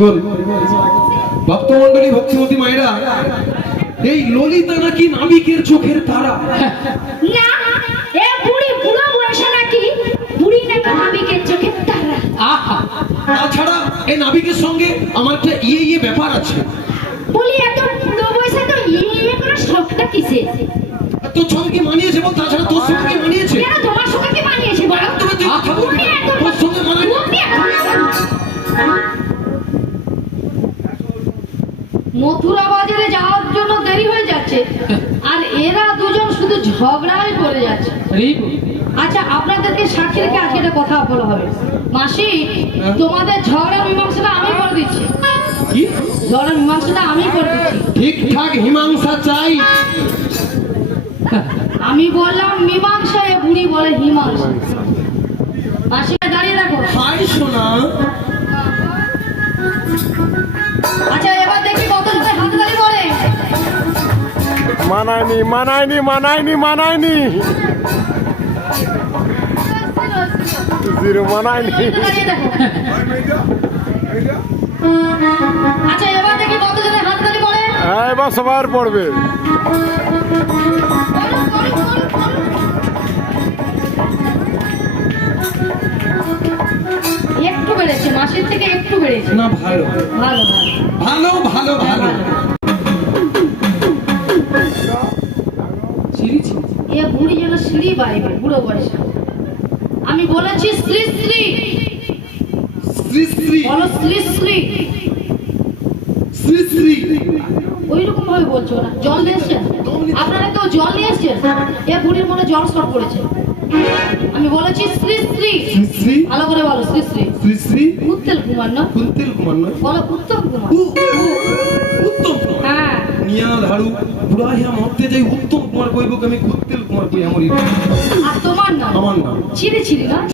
হরিবল। ভক্তমণ্ডলী, ভক্তিমতী মায়েরা, এই ললিতা নাকি নাবিকের চোখের তারা। না, এ বুড়ি বুড়ো বয়সে নাকি বুড়ি নাকি নাবিকের চোখের তারা। আহা, তাছাড়া এই নাবিকের সঙ্গে আমার একটা ইয়ে ব্যাপার আছে। বলি এত বুড়ো বয়সে তো ইয়ে করে শখটা কিসে? তোর সঙ্গে কি মানিয়েছে বল? তাছাড়া তোর সঙ্গে কি মানিয়েছে? কেন তোমার সঙ্গে কি মানিয়েছে বলো? তবে তুই কথা বলবি না। তোর সঙ্গে মানায় না। মথুরা বাজারে যাওয়ার জন্য দেরি হয়ে যাচ্ছে আর এরা দুজন শুধু ঝগড়াই করে যাচ্ছে। আচ্ছা, আপনাদেরকে সাক্ষী রেখে আজকে একটা কথা বলা হবে। মাসি, তোমাদের ঝগড়া মীমাংসাটা আমি করে দিচ্ছি। কি? ঝগড়া মীমাংসাটা আমি করে দিচ্ছি। ঠিকঠাক মীমাংসা চাই। আমি বললাম মীমাংসা, এ বুড়ি বলে হিমাংসা। মাসি দাঁড়িয়ে দেখো। হাই সোনা। আচ্ছা, এবার দেখি কত জনে হাততালি বলে। মানায়নি মানায়নি মানায়নি মানায়নি জিরো মানায়নি। দাঁড়িয়ে দেখো। আচ্ছা, এবার দেখি কত জনে হাততালি বলে। হ্যাঁ, এবার সবার পড়বে। একটু বেড়েছে, মাসের থেকে একটু বেড়েছে। না, ভালো ভালো ভালো ভালো ভালো ভালো। এ বুড়ি যেন সিঁড়ি বাইবে বুড়ো বয়সে। আমি বলেছি শ্রী শ্রী, শ্রী শ্রী বলো শ্রী শ্রী। শ্রী শ্রী। ওই রকম ভাবে বলছো না। জল নিয়ে এসছেন আপনারা? তো জল নিয়ে এসছেন। এ বুড়ির মনে জল শর্ট পড়েছে। আমি বলেছি শ্রী শ্রী। শ্রী শ্রী। ভালো করে বলো শ্রী শ্রী। শ্রী শ্রী। উত্তল কুমার না, কুন্তিল কুমার নয়, বলো উত্তম কুমার। উত্তম কুমার। হ্যাঁ, নিয়া ধারু বুড়াইয়া মরতে যাই উত্তম কুমার কইব, আমি কুন্তিল কুমার কই। আমার আর তোমার নাম? আমার নাম ছিড়ি ছিড়ি না।